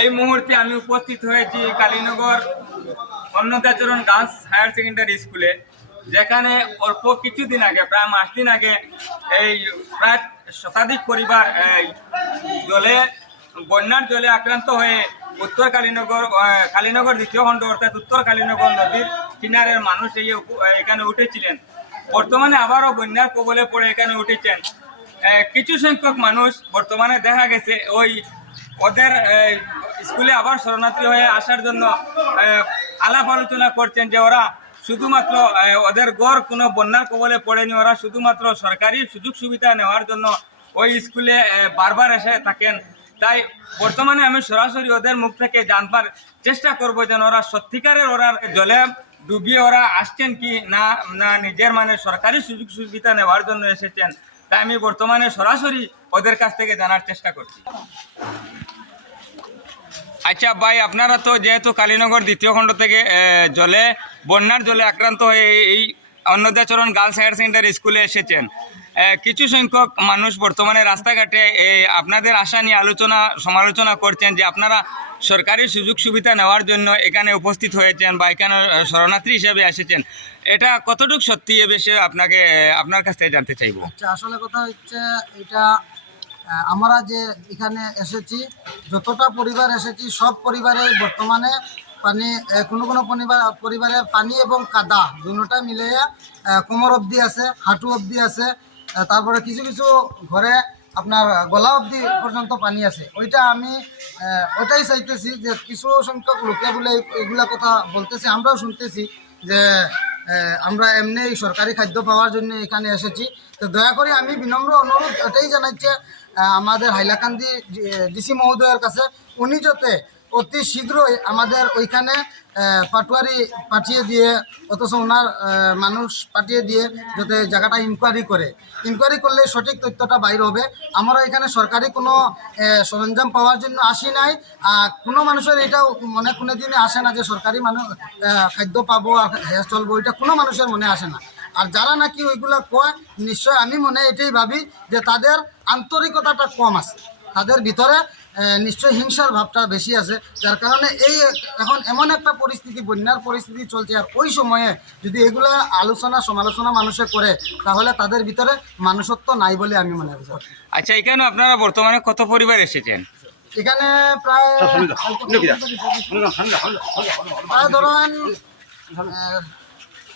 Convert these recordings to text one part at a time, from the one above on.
এই মুহূর্তে আমি উপস্থিত হয়েছি Kalinagar Annadacharan girls higher secondary স্কুলে, যেখানে অল্প কিছুদিন আগে, প্রায় মাস দিন আগে, এই প্রায় শতাধিক পরিবার বন্যার জলে আক্রান্ত হয়ে উত্তর কালীনগর দ্বিতীয় খণ্ড অর্থাৎ উত্তর কালীনগর নদীর কিনারের মানুষ এখানে উঠেছিলেন। বর্তমানে আবারও বন্যার কবলে পড়ে এখানে উঠেছেন কিছু সংখ্যক মানুষ। বর্তমানে দেখা গেছে ওদের স্কুলে আবার শরণার্থী হয়ে আসার জন্য আলাপ আলোচনা করছেন যে ওরা শুধুমাত্র ওদের গড় কোনো বন্যার কবলে পড়েনি, ওরা শুধুমাত্র সরকারি সুযোগ সুবিধা নেওয়ার জন্য ওই স্কুলে বারবার এসে থাকেন। তাই বর্তমানে আমি সরাসরি ওদের মুখ থেকে জানবার চেষ্টা করব যেন ওরা সত্যিকারের ওরা জলে ডুবিয়ে ওরা আসছেন কি না নিজের সরকারি সুযোগ সুবিধা নেওয়ার জন্য এসেছেন। তাই আমি বর্তমানে সরাসরি ওদের কাছ থেকে জানার চেষ্টা করছি। আচ্ছা ভাই, আপনারা তো যেহেতু কালীনগর দ্বিতীয় খণ্ড থেকে বন্যার জলে আক্রান্ত হয়ে এই অন্নদাচরণ গার্লস হায়ার সেকেন্ডারি স্কুলে এসেছেন, কিছু সংখ্যক মানুষ বর্তমানে রাস্তাঘাটে আপনাদের আশা নিয়ে সমালোচনা করছেন যে আপনারা সরকারি সুযোগ সুবিধা নেওয়ার জন্য এখানে উপস্থিত হয়েছেন বা এখানে শরণার্থী হিসেবে এসেছেন। এটা কতটুকু সত্যি এ বিষয়ে আপনার কাছ থেকে জানতে চাইব। আচ্ছা, আসলে কথা হচ্ছে এটা আমরা যে এখানে এসেছি, যতটা পরিবার এসেছি সব পরিবারে বর্তমানে পানি, কোনো পরিবারে পানি এবং কাদা দুটোটা মিলে কোমর অবধি আছে, হাঁটু অবধি আছে, তারপরে কিছু কিছু ঘরে আপনার গলা অবধি পর্যন্ত পানি আছে। ওইটাই চাইতেছি যে কিছু সংখ্যক লোকে বলে এগুলা কথা বলতেছি, আমরাও শুনতেছি যে আমরা এমনি সরকারি খাদ্য পাওয়ার জন্য এখানে এসেছি। তো দয়া করে আমি বিনম্র অনুরোধ এটাই জানাচ্ছি আমাদের হাইলাকান্দি ডিসি মহোদয়ের কাছে, উনি যাতে অতি শীঘ্রই আমাদের ওইখানে পাটুয়ারি পাঠিয়ে দিয়ে, অথচ ওনার মানুষ পাঠিয়ে দিয়ে যাতে জায়গাটা ইনকোয়ারি করলে সঠিক তথ্যটা বাইর হবে। আমরা এখানে সরকারি কোনো সরঞ্জাম পাওয়ার জন্য আসি নাই। কোনো মানুষের এটাও মনে কোনো দিনে আসে না যে সরকারি খাদ্য পাবো আর হেস চলবো, এটা কোনো মানুষের মনে আসে না। আর যারা নাকি ওইগুলো কয়, নিশ্চয় আমি মনে এটাই ভাবি যে তাদের আন্তরিকতাটা কম আছে, তাদের ভিতরে নিশ্চয়ই হিংসার ভাবটা বেশি আছে। যার কারণে এখন এমন একটা পরিস্থিতি, বন্যার পরিস্থিতি চলছে, আর ওই সময়ে যদি এগুলা সমালোচনা মানুষে করে, তাহলে তাদের ভিতরে মানুষত্ব নাই বলে আমি মনে করি। আচ্ছা, এখানে আপনারা বর্তমানে কত পরিবার এসেছেন? এখানে প্রায় ধরেন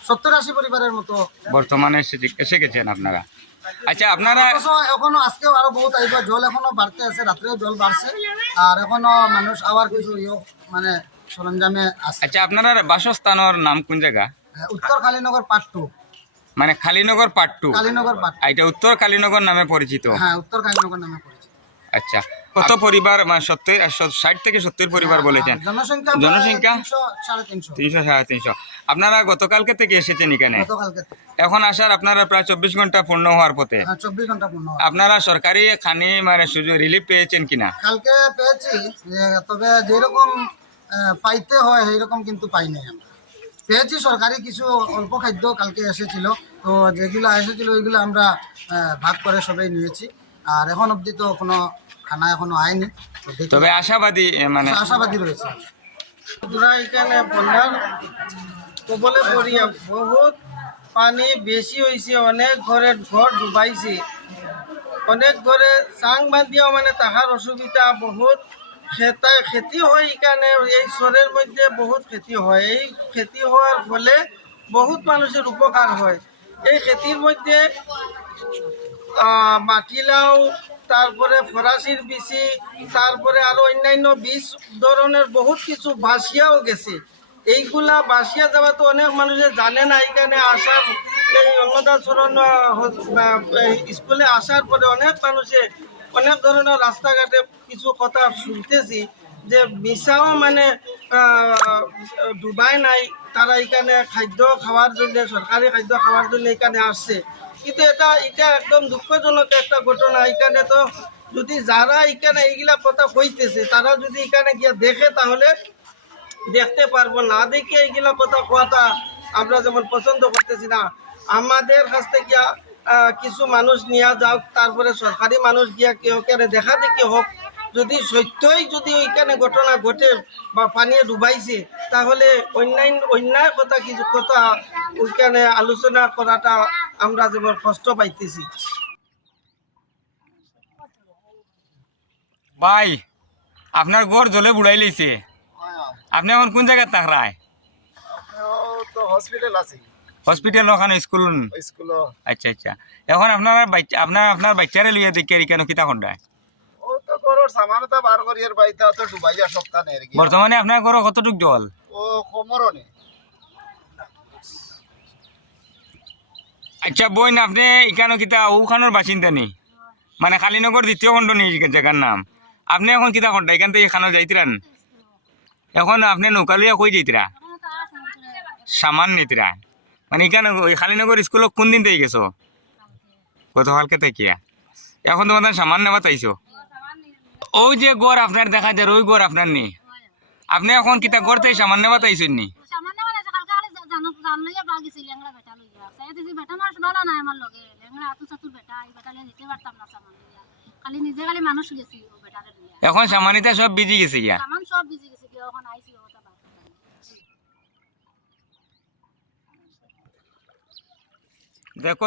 70-80 পরিবারের মতো বর্তমানে এসে গেছেন আপনারা। আচ্ছা, আপনারা এখনো আজকেও আরো বহুত আইব, জল এখনো বাড়তে আছে, রাত্রেও জল বাড়ছে, আর এখনো মানুষ আবার কিছু সরঞ্জামে আছে। আচ্ছা, আপনারা বাসস্থানের নাম কোন জায়গা? উত্তর কালীনগর পার্ট 2। মানে কালীনগর পার্ট 2? কালীনগর পার্ট, এটা উত্তর কালীনগর নামে পরিচিত? হ্যাঁ, উত্তর কালীনগর নামে পরিচিত। আচ্ছা, কত পরিবার? 60 থেকে 70 পরিবার বলেছেন। জনসংখ্যা 300-350। আপনারা গতকালকে থেকে এসেছেন এখানে? গতকালকে। এখন আসার আপনারা প্রায় 24 ঘন্টা পূর্ণ হওয়ার পথে। 24 ঘন্টা পূর্ণ। আপনারা সরকারি খানি সুযোগ রিলিফ পেয়েছেন কিনা? কালকে পেয়েছি, তবে যেরকম পাইতে হয় সেইরকম কিন্তু পাই নাই। আমরা পেয়েছি সরকারি কিছু অল্প খাদ্য কালকে এসেছিল, তো যেগুলো এসেছিল ওইগুলো আমরা ভাগ করে সবাই নিয়েছি। আর এখন অবধি তো কোনো খানা এখনো আয়নি, তবে আশাবাদী রয়েছে। এখানে বন্যার কবলে পড়িয়া বহুত পানি বেশি হয়েছে, অনেক ঘর ডুবাইছে, অনেক ঘরে চাং বান্ধিয়াও তাহার অসুবিধা, বহুত খেতি হয় এখানে। এই চরের মধ্যে বহুত খেতি হয়, এই খেতি হওয়ার ফলে বহুত মানুষের উপকার হয়। এই খেতির মধ্যে মাটিলাও, তারপরে ফরাসির বিচি, তারপরে আরো অন্যান্য বীজ ধরনের বহুত কিছু বাসিয়াও গেছে। এইগুলা বাসিয়া যাওয়া তো অনেক মানুষে জানে না। এখানে আসার এই অন্নদাচরণ স্কুলে আসার পরে অনেক মানুষে অনেক ধরনের রাস্তাঘাটে কিছু কথা শুনতেছি যে মিশাও ডুবাই নাই, তারা এখানে খাদ্য খাওয়ার জন্য, সরকারি খাদ্য খাওয়ার জন্য এখানে আসছে। কিন্তু এটা একদম দুঃখজনক একটা ঘটনা। এখানে তো যদি যারা এখানে এইগুলা কথা কইতেছে, তারা যদি এখানে গিয়ে দেখে তাহলে দেখতে পারবো, না দেখে এইগুলা কথা কোয়াটা আমরা যেমন পছন্দ করতেছি না। আমাদের কাছ থেকে কিছু মানুষ নিয়ে যাও, তারপরে সরকারি মানুষ গিয়া কেউ কেন দেখা দেখি হোক, যদি সত্যই যদি ওইখানে ঘটনা ঘটে বা পানি ডুবাইছে, তাহলে অন্যায় কথা কিছু কথা ওইখানে আলোচনা করাটা আমরা যেমন কষ্ট পাইতেছি। ভাই আপনার গড় জলে বুড়াই লইছে, আপনি এখন কোন জায়গায় তাকরায়? তো হসপিটাল আছে, হসপিটাল ওখানে স্কুল? স্কুল। আচ্ছা আচ্ছা, এখন আপনার বাচ্চা আপনার বাচ্চারে লইয়া দেখি আর কেন কিতা খন্ডায়? ও তো গরর সামানতা বার করিয়ার বাইতা তো ডুবাইয়া সপ্তাহ নেই কি বর্তমানে আপনার ঘর কতটুক জল? ও কোমরনে। আচ্ছা বই না, আপনি এখানে কিতা ওখানোর বাসিন্দা নেই, মানে কালীনগর দ্বিতীয় খণ্ড নেই জায়গার নাম। আপনি এখন কিতা খন্ডা এখান থেকে এখানে যাইতিরান? এখন আপনি নৌকা লইয়া কই যাইতিরা? সামান নিতিরা? মানে এখানে ওই কালীনগর স্কুল কোন দিন থেকে গেছো? গতকালকে থেকে। এখন তোমাদের সামান নেওয়া চাইছো? ওই যে গড় আপনার দেখা যায়, ওই গড় আপনার নেই, আপনি এখন কিতা গড় থেকে সামান নেওয়া চাইছেন নি? এখন সামানিতা সব বিজি গেছে গিয়া। দেখো